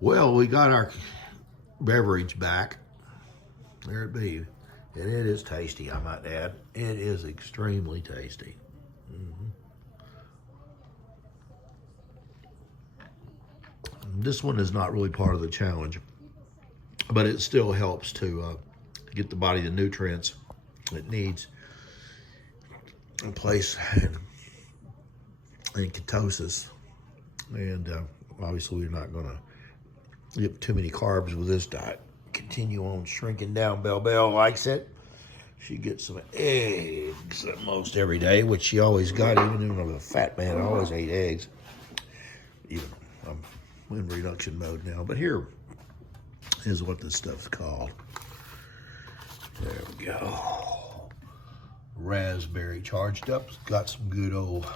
Well, we got our beverage back. There it be. And it is tasty, I might add. It is extremely tasty. This one is not really part of the challenge, but it still helps to get the body the nutrients it needs in place in ketosis. And obviously we're not gonna get too many carbs with this diet. Continue on shrinking down. Bell likes it. She gets some eggs almost every day, which she always got. Even when I was a fat man, I always ate eggs. Even I'm in reduction mode now. But here is what this stuff's called. There we go. Raspberry charged up. It's got some good old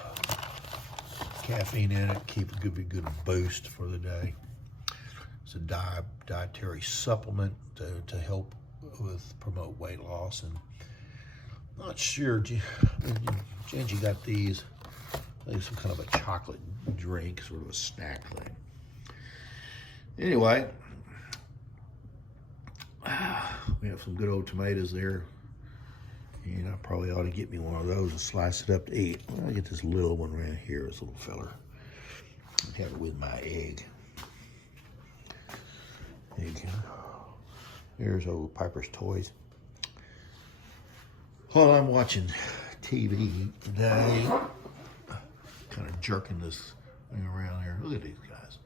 caffeine in it. Keep a good boost for the day. It's a dietary supplement to help with promote weight loss. And I'm not sure, Genji got these, I think some kind of a chocolate drink, sort of a snack thing. Anyway, we have some good old tomatoes there. And I probably ought to get me one of those and slice it up to eat. Well, I get this little one right here, this little feller. Have it with my egg. Here's old Piper's Toys. While I'm watching TV today, kind of jerking this thing around here. Look at these guys.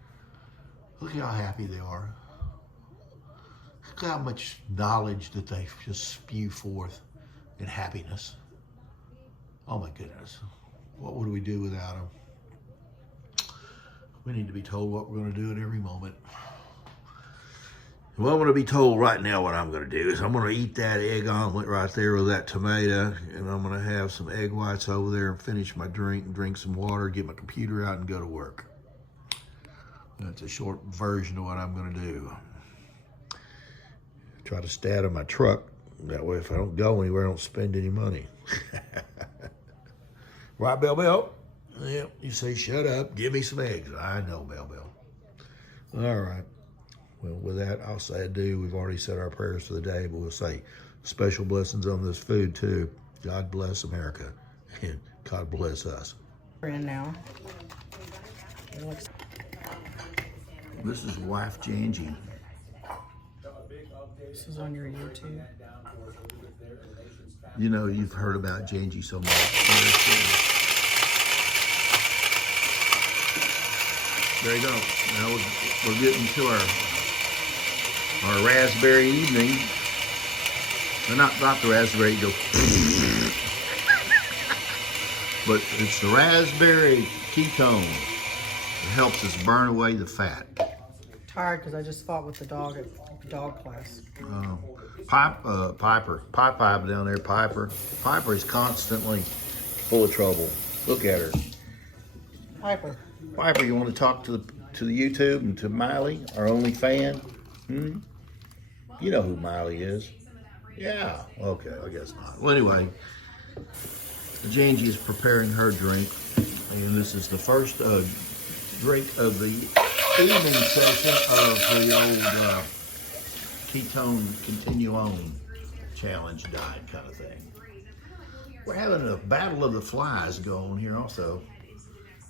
Look at how happy they are. Look how much knowledge that they just spew forth in happiness. Oh my goodness. What would we do without them? We need to be told what we're going to do at every moment. Well, I'm going to be told right now what I'm going to do is I'm going to eat that egg omelet right there with that tomato, and I'm going to have some egg whites over there and finish my drink and drink some water, get my computer out and go to work. That's a short version of what I'm going to do. Try to stay out of my truck. That way if I don't go anywhere, I don't spend any money. Right, Bell? Yep, you say, shut up, give me some eggs. I know, Bell. All right. Well, with that, I'll say adieu. We've already said our prayers for the day, but we'll say special blessings on this food, too. God bless America, and God bless us. We're in now. This is wife Jangi. This is on your YouTube. You know, you've heard about Genji so much. There you go. Now we're getting to our raspberry evening. Well, not the raspberry, go. But it's the raspberry ketone that helps us burn away the fat. Tired because I just fought with the dog at dog class. Piper down there, Piper. Piper is constantly full of trouble. Look at her. Piper, you want to talk to the YouTube and to Miley, our only fan? You know who Miley is. Yeah, okay, I guess not. Well, anyway, Jangi is preparing her drink, and this is the first drink of the evening session of the old ketone continue on challenge diet kind of thing. We're having a battle of the flies going here also.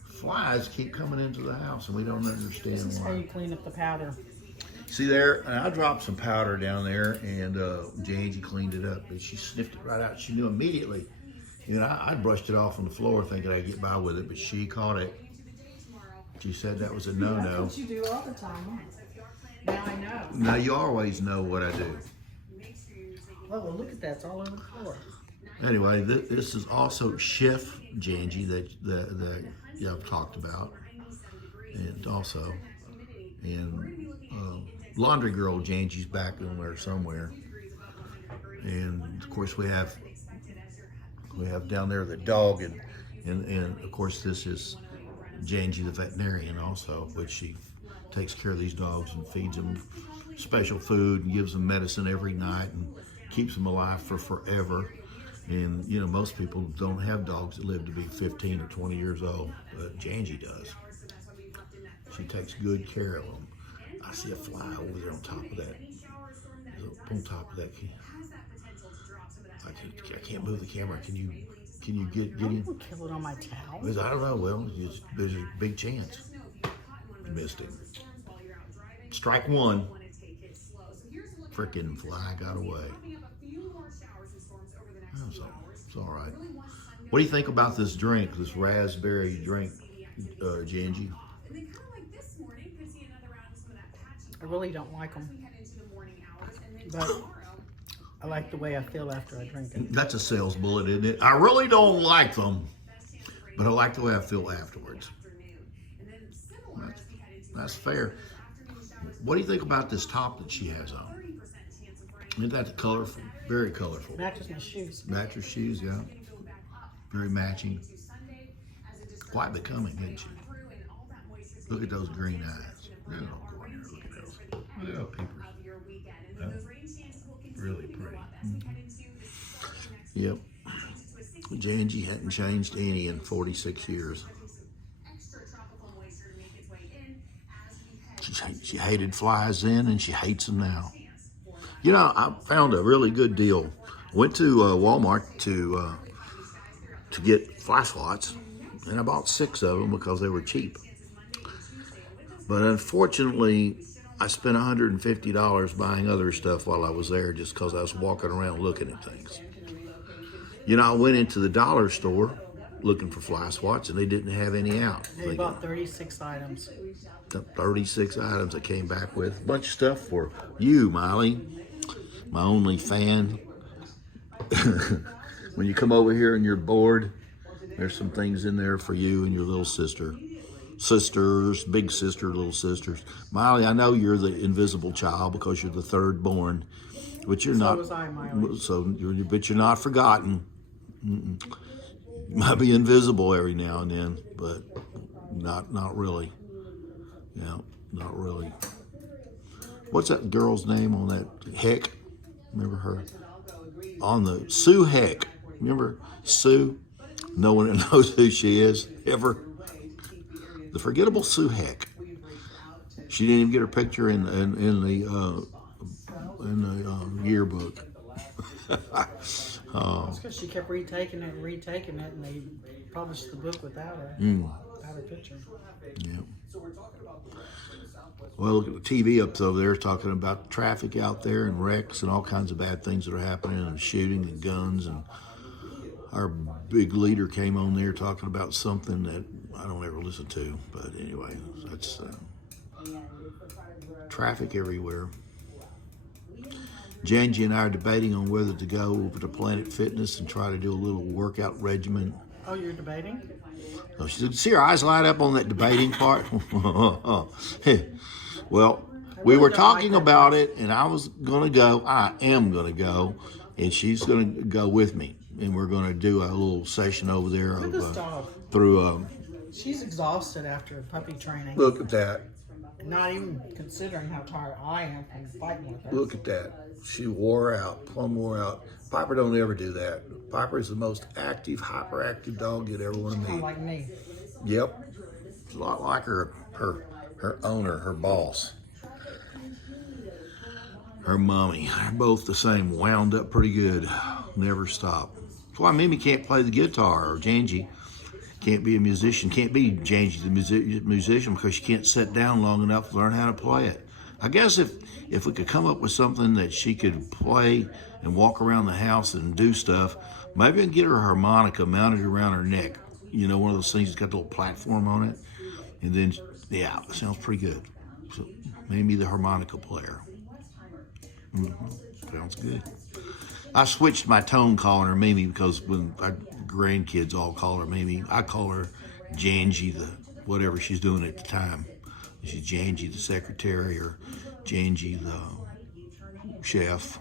Flies keep coming into the house and we don't understand this is why. how you clean up the powder. See there, and I dropped some powder down there, and Jangi cleaned it up, and she sniffed it right out. She knew immediately. You know, I brushed it off on the floor thinking I'd get by with it, but she caught it. She said that was a no-no. That's what you do all the time. Now I know. Now you always know what I do. Oh, well, look at that. It's all over the floor. Anyway, this is also Chef Jangi that I've talked about, and also, and Laundry Girl Jangi's back in there somewhere, and of course we have down there the dog, and of course this is Jangi the veterinarian also, which she takes care of these dogs and feeds them special food and gives them medicine every night and keeps them alive for forever. And you know, most people don't have dogs that live to be 15 or 20 years old, but Jangi does. She takes good care of them. I see a fly over there on top of that. On top of that. I can't move the camera. Can you get him? Kill it on my towel. Because I don't know. Well, there's a big chance. You missed him. Strike one. Frickin' fly got away. It's all right. What do you think about this drink, this raspberry drink, Jangi? I really don't like them, but I like the way I feel after I drink it. That's a sales bullet, isn't it? I really don't like them, but I like the way I feel afterwards. That's fair. What do you think about this top that she has on? Isn't that colorful? Very colorful. Matches my shoes. Matches shoes, yeah. Very matching. Quite becoming, isn't she? Look at those green eyes. Yeah, go in here. Look at those. Look at those peepers. Yeah. Really pretty. Yep. Jangi hadn't changed any in 46 years. She hated flies then, and she hates them now. You know, I found a really good deal. Went to Walmart to get fly swats, and I bought 6 of them because they were cheap. But unfortunately, I spent $150 buying other stuff while I was there just because I was walking around looking at things. You know, I went into the dollar store looking for fly swats, and they didn't have any out. They bought 36 items. 36 items I came back with. A bunch of stuff for you, Miley, my only fan. When you come over here and you're bored, there's some things in there for you and your little sister. Sisters, big sister, little sisters. Miley, I know you're the invisible child because you're the third born, but you're not. So was I, Miley. But you're not forgotten. You might be invisible every now and then, but not really. Yeah, not really. What's that girl's name on that? Heck? Remember her? On the Sue Heck. Remember Sue? No one knows who she is ever. The forgettable Sue Heck. She didn't even get her picture in the yearbook. That's because she kept retaking it, and they published the book without her. Without her picture. Yeah. Well, look at the TV up over there talking about traffic out there and wrecks and all kinds of bad things that are happening and shooting and guns. And our big leader came on there talking about something that I don't ever listen to. But anyway, that's traffic everywhere. Genji and I are debating on whether to go over to Planet Fitness and try to do a little workout regimen. Oh, you're debating? Oh, she said, see her eyes light up on that debating part? Well, we were talking about it, and I was going to go. I am going to go, and she's going to go with me. And we're going to do a little session over there. Look at this dog. Through. She's exhausted after puppy training. Look at that. Not even considering how tired I am from fighting with her. Look at that. She wore out, plumb wore out. Piper don't ever do that. Piper is the most active, hyperactive dog you'd ever want to meet. Kind of like me. Yep. It's a lot like her owner, her boss. Her mommy. They're both the same, wound up pretty good. Never stop. That's why Mimi can't play the guitar, or Jangi can't be a musician. Can't be Jangi the musician because she can't sit down long enough to learn how to play it. I guess if we could come up with something that she could play and walk around the house and do stuff, maybe I can get her a harmonica mounted around her neck. You know, one of those things that's got the little platform on it. And then, yeah, it sounds pretty good. So maybe the harmonica player. Sounds good. I switched my tone calling her Mimi because when our grandkids all call her Mimi, I call her Jangi, the whatever she's doing at the time. She's Jangi, the secretary, or Jangi, the chef,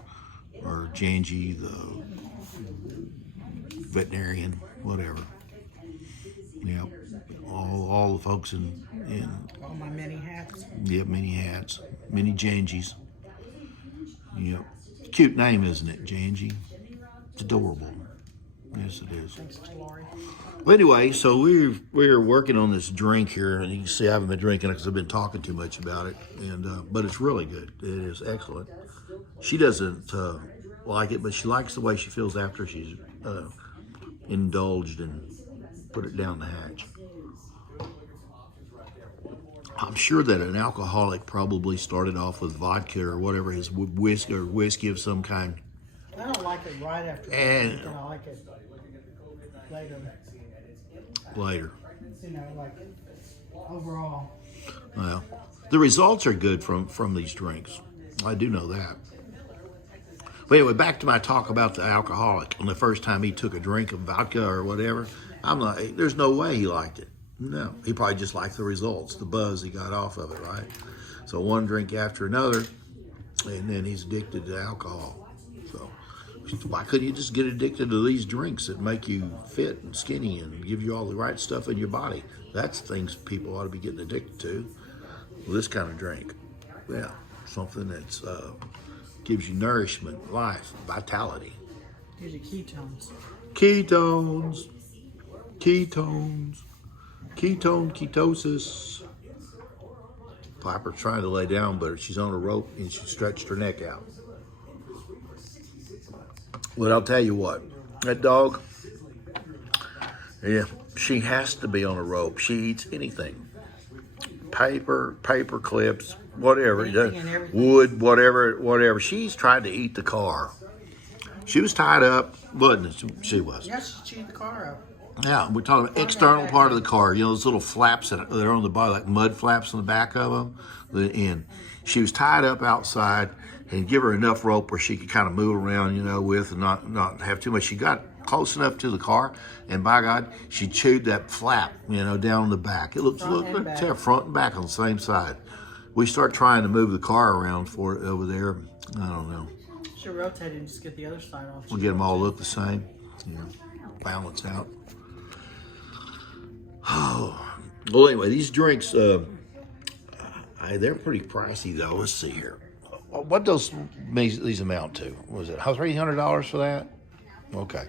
or Jangi, the veterinarian, whatever. Yep, all the folks in all my many hats. Yep, many hats, many Jangis. Yep, cute name, isn't it, Jangi? It's adorable. Yes, it is. Thanks to Lori. Well, anyway, so we're working on this drink here, and you can see I haven't been drinking it because I've been talking too much about it. And but it's really good. It is excellent. She doesn't like it, but she likes the way she feels after she's indulged and put it down the hatch. I'm sure that an alcoholic probably started off with vodka or whatever, his whiskey of some kind. I don't like it right after. And I like it later. Later. You know, like overall. Well, the results are good from these drinks. I do know that. But anyway, back to my talk about the alcoholic. And the first time he took a drink of vodka or whatever, I'm like, there's no way he liked it. No, he probably just liked the results, the buzz he got off of it, right? So one drink after another, and then he's addicted to alcohol. So why couldn't you just get addicted to these drinks that make you fit and skinny and give you all the right stuff in your body? That's things people ought to be getting addicted to. Well, this kind of drink, yeah, something that's gives you nourishment, life, vitality. Gives you ketones. Ketones. Ketosis. Piper's trying to lay down, but she's on a rope and she stretched her neck out. But I'll tell you what, that dog, yeah, she has to be on a rope. She eats anything. Paper clips, whatever, wood, whatever. She's tried to eat the car. She was tied up, wasn't it? She was. Yeah, she chewed the car up. Yeah, we're talking about external part of the car. You know, those little flaps that are on the body, like mud flaps on the back of them. And she was tied up outside, and give her enough rope where she could kind of move around, you know, with and not have too much. She got close enough to the car, and by God, she chewed that flap, you know, down the back. It looks front and back on the same side. We start trying to move the car around for it over there. I don't know. Should rotate it and just get the other side off. We'll get them all look the same. Yeah, balance out. Oh, well, anyway, these drinks, they're pretty pricey, though. Let's see here. What does these amount to? Was it $300 for that? Okay.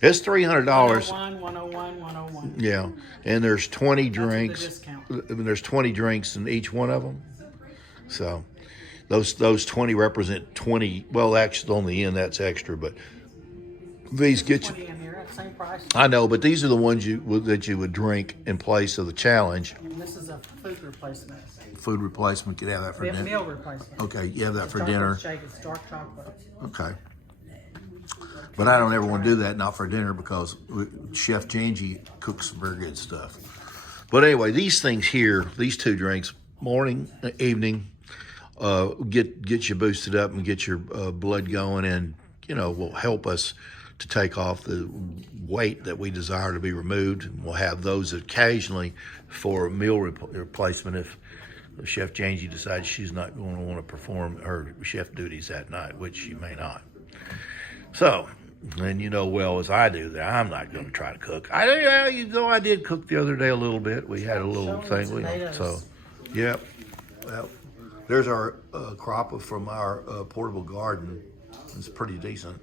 It's $300. 101. Yeah, and there's 20 drinks. That's the And there's 20 drinks in each one of them. So those 20 represent 20. Well, actually, on the end, that's extra, but these get you. Same price. I know, but these are the ones that you would drink in place of the challenge. And this is a food replacement. Food replacement. Could have that for dinner. Meal replacement. Okay, you have that It's for dark dinner. Shake, it's dark chocolate. Okay. But I don't ever want to do that, not for dinner, because Chef Jangi cooks some very good stuff. But anyway, these things here, these two drinks, morning, evening, get you boosted up and get your blood going, and will help us to take off the weight that we desire to be removed. And we'll have those occasionally for a meal replacement if Chef Jangi decides she's not going to want to perform her chef duties that night, which she may not. So, and you know well as I do that I'm not going to try to cook. I did cook the other day a little bit. We had a little thing. Yep. Well, there's our crop from our portable garden. It's pretty decent.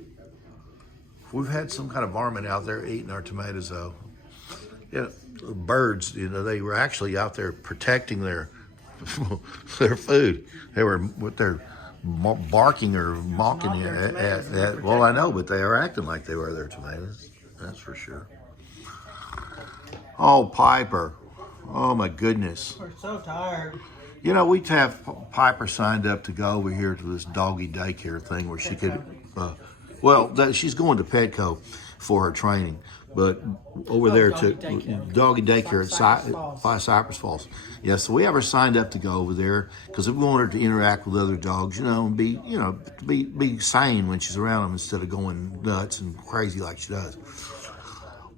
We've had some kind of varmint out there eating our tomatoes, though. Yeah, birds. They were actually out there protecting their food. They were with their barking or mocking at. Well, I know, but they are acting like they were their tomatoes. That's for sure. Oh, Piper. Oh my goodness. We're so tired. We'd have Piper signed up to go over here to this doggy daycare thing where she could. She's going to Petco for her training, but over there to doggy daycare at Cypress Falls. Yeah, so we have her signed up to go over there because we want her to interact with other dogs, and be sane when she's around them instead of going nuts and crazy like she does.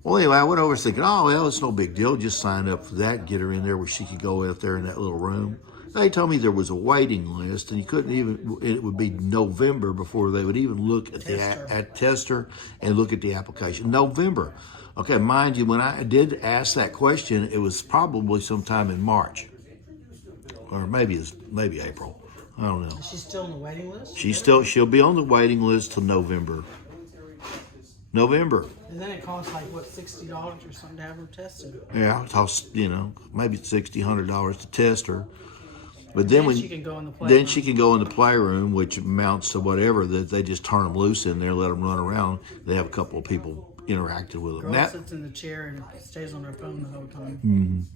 Well, anyway, I went over thinking, it's no big deal. Just sign up for that, get her in there where she could go out there in that little room. They told me there was a waiting list, and it would be November before they would even look at tester and look at the application. November. Okay, mind you, when I did ask that question, it was probably sometime in March. Or maybe April. I don't know. Is she still on the waiting list? She'll be on the waiting list till November. November. And then it costs like what, $60 or something to have her tested. Yeah, it costs, you know, maybe $60, $100 to test her. But then She can go in the playroom. then she can go in the playroom, which amounts to whatever, that they just turn them loose in there, let them run around. They have a couple of people interacting with them. Girl sits in the chair and stays on her phone the whole time.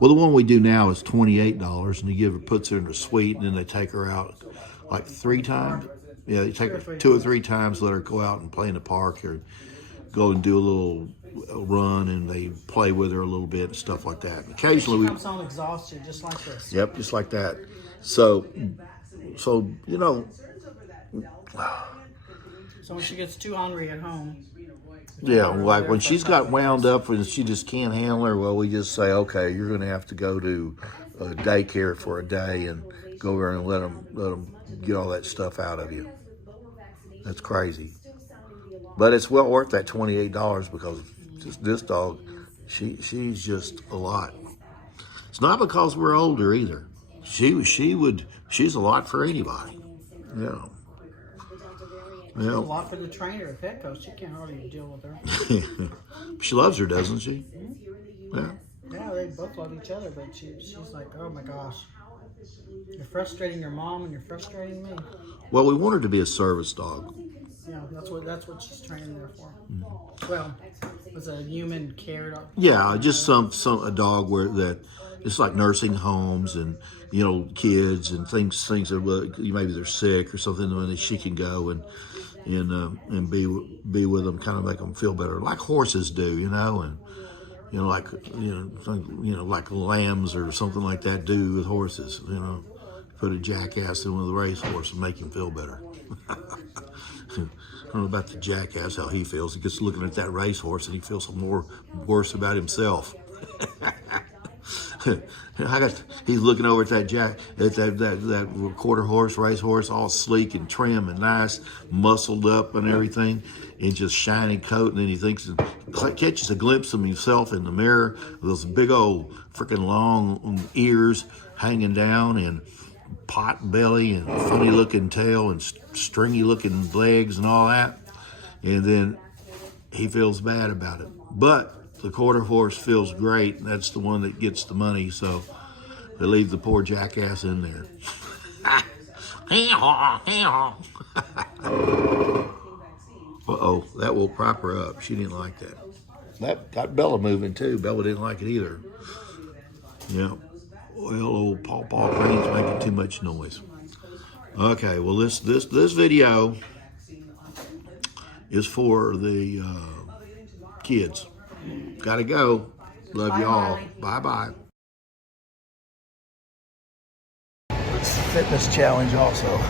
Well, the one we do now is $28, and he puts her in a suite, and then they take her out like 3 times. Yeah, they take her 2 or 3 times, let her go out and play in the park, or go and do a little run, and they play with her a little bit and stuff like that. Occasionally, She comes home exhausted, just like this. Yep, just like that. So you know. So when she gets too hungry at home. Yeah, like when she's got wound up and she just can't handle her, well, we just say, okay, you're going to have to go to daycare for a day and go over and let them get all that stuff out of you. That's crazy. But it's well worth that $28 because this dog, she's just a lot. It's not because we're older either. She's a lot for anybody. Yeah. She's a lot for the trainer at Petco. She can't hardly deal with her. She loves her, doesn't she? Yeah. Yeah, they both love each other, but she's like, oh my gosh. You're frustrating your mom and you're frustrating me. Well, we want her to be a service dog. Yeah, that's what she's training there for. Well, it's a human care dog. Yeah, just a dog that it's like nursing homes and kids and things that maybe they're sick or something, and she can go and be with them, kind of make them feel better, like horses do, and like lambs or something like that do with horses. Put a jackass in with a racehorse and make him feel better. I don't know about the jackass, how he feels. He gets looking at that racehorse and he feels worse about himself. He's looking over at that quarter horse, racehorse, all sleek and trim and nice, muscled up and everything, in just shiny coat, and then he catches a glimpse of himself in the mirror with those big old freaking long ears hanging down and pot belly and funny looking tail and stringy looking legs and all that, and then he feels bad about it. But the quarter horse feels great, and that's the one that gets the money, so they leave the poor jackass in there. Uh-oh, that will prop her up. She didn't like that. That got Bella moving too. Bella didn't like it either. Yeah. Well, old Paw Crane's making too much noise. Okay, well this video is for the kids. Gotta go. Love you all. Bye-bye. It's a fitness challenge also.